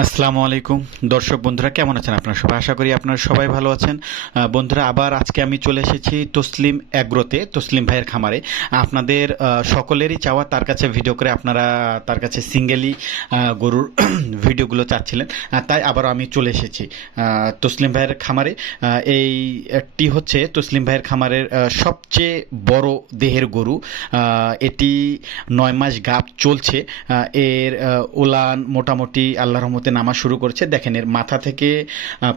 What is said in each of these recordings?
আসসালামু আলাইকুম। দর্শক বন্ধুরা, কেমন আছেন আপনারা সবাই? আশা করি আপনারা সবাই ভালো আছেন। বন্ধুরা, আবার আজকে আমি চলে এসেছি তসলিম অ্যাগ্রোতে তসলিম ভাইয়ের খামারে। আপনাদের সকলেরই চাওয়া তার কাছে ভিডিও করে আপনারা তার কাছে সিঙ্গেলি গরুর ভিডিওগুলো চাচ্ছিলেন। তাই আবার আমি চলে এসেছি তসলিম ভাইয়ের খামারে। এই হচ্ছে তসলিম ভাইয়ের খামারের সবচেয়ে বড় দেহের গরু। এটি নয় মাস গাপ চলছে। এর উলান মোটামুটি আল্লাহ রহমতে নামা শুরু করেছে। দেখেন এর মাথা থেকে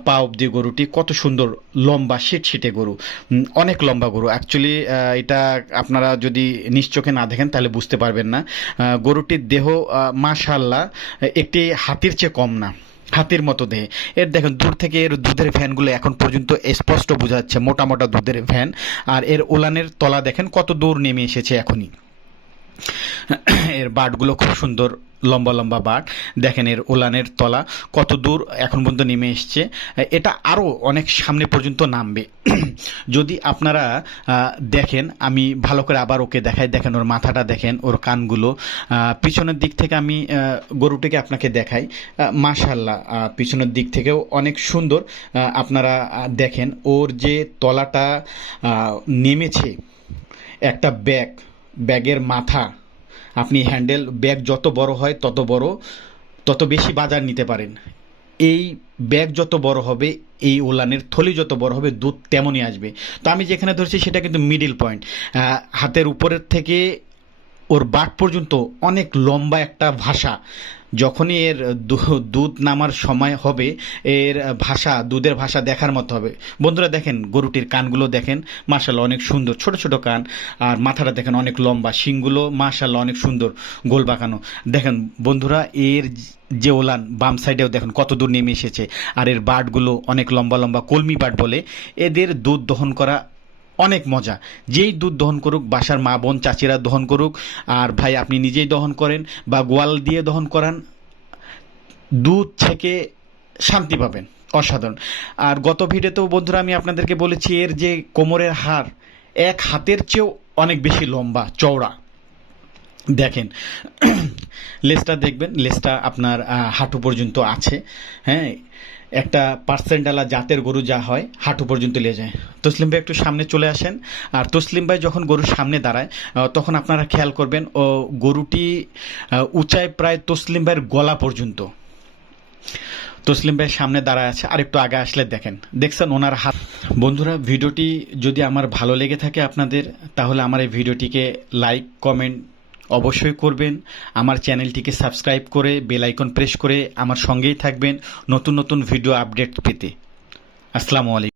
পা অব্দি গরুটি কত সুন্দর লম্বা শীটে গরু। অনেক লম্বা গরু। অ্যাকচুয়ালি এটা আপনারা যদি নিশ্চোখে না দেখেন তাহলে বুঝতে পারবেন না। গরুটির দেহ মাশাল্লাহ একটি হাতির চেয়ে কম না। হাতির মতো দেহে। এর দেখেন দূর থেকে এর দুধের ভ্যানগুলো এখন পর্যন্ত স্পষ্ট বোঝা যাচ্ছে, মোটা মোটা দুধের ভ্যান আর এর উলানের তলা দেখেন কত দূর নেমে এসেছে এখনই। এর বাটগুলো খুব সুন্দর, লম্বা লম্বা বাট। দেখেন এর ওলানের তলা, কত দূর এখন পর্যন্ত নেমে এসছে। এটা আরও অনেক সামনে পর্যন্ত নামবে। যদি আপনারা দেখেন, আমি ভালো করে আবার ওকে দেখাই। দেখেন ওর মাথাটা, দেখেন ওর কানগুলো। পিছনের দিক থেকে আমি গরুটিকে আপনাকে দেখাই। মাশাল্লাহ পিছনের দিক থেকেও অনেক সুন্দর। আপনারা দেখেন ওর যে তলাটা নেমেছে একটা ব্যাগ, ব্যাগের মাথা আপনি হ্যান্ডেল ব্যাগ যত বড় হয় তত বড়, তত বেশি বাজার নিতে পারেন। এই ব্যাগ যত বড় হবে, এই ওলানের থলি যত বড় হবে, দুধ তেমনই আসবে। তো আমি যেখানে ধরছি সেটা কিন্তু মিডিল পয়েন্ট হাতের উপরের থেকে ওর বাট পর্যন্ত অনেক লম্বা একটা ভাষা। যখনই এর দুধ নামার সময় হবে, এর ভাষা, দুধের ভাষা দেখার মতো হবে। বন্ধুরা দেখেন, গরুটির কানগুলো দেখেন মার্শাল অনেক সুন্দর, ছোট ছোট কান, আর মাথাটা দেখেন অনেক লম্বা, শিংগুলো মার্শাল অনেক সুন্দর, গোল বাঁকানো। দেখেন, বন্ধুরা, এর যে ওলান, বাম সাইডেও দেখেন কত দূর নেমে এসেছে, আর এর বাটগুলো অনেক লম্বা লম্বা কলমি বাট বলে। এদের দুধ দহন করা অনেক মজা। যেই দুধ দহন করুক, বাসার মা, বোন, চাচিরা দহন করুক, আর ভাই আপনি নিজেই দহন করেন বা গোয়াল দিয়ে দহন করান, দুধ থেকে শান্তি পাবেন, অসাধারণ। আর গত ভিডিওতেও বন্ধুরা আমি আপনাদেরকে বলেছি, এর যে কোমরের হার এক হাতের চেয়েও অনেক বেশি লম্বা, চওড়া। দেখেন লেসটা দেখবেন লেসটা আপনার হাঁটু পর্যন্ত আছে। হ্যাঁ একটা পার্সেন্টালা জাতের গরু যা হয়, হাঁটু পর্যন্ত নিয়ে যায়। তসলিম ভাই একটু সামনে চলে আসেন। আর তসলিম ভাই যখন গরুর সামনে দাঁড়ায় তখন আপনারা খেয়াল করবেন, ও গরুটি উঁচায় প্রায় তসলিম ভাইয়ের গলা পর্যন্ত। তসলিম ভাই সামনে দাঁড়ায় আছে। আর একটু আগে আসলে দেখেন। দেখছেন ওনার হাত। বন্ধুরা, ভিডিওটি যদি আমার ভালো লেগে থাকে আপনাদের, তাহলে আমার এই ভিডিওটিকে লাইক কমেন্ট অবশ্যই করবেন। আমার চ্যানেলটিকে সাবস্ক্রাইব করে, বেল আইকন প্রেস করে আমার সঙ্গেই থাকবেন নতুন নতুন ভিডিও আপডেট পেতে। আসসালামু আলাইকুম।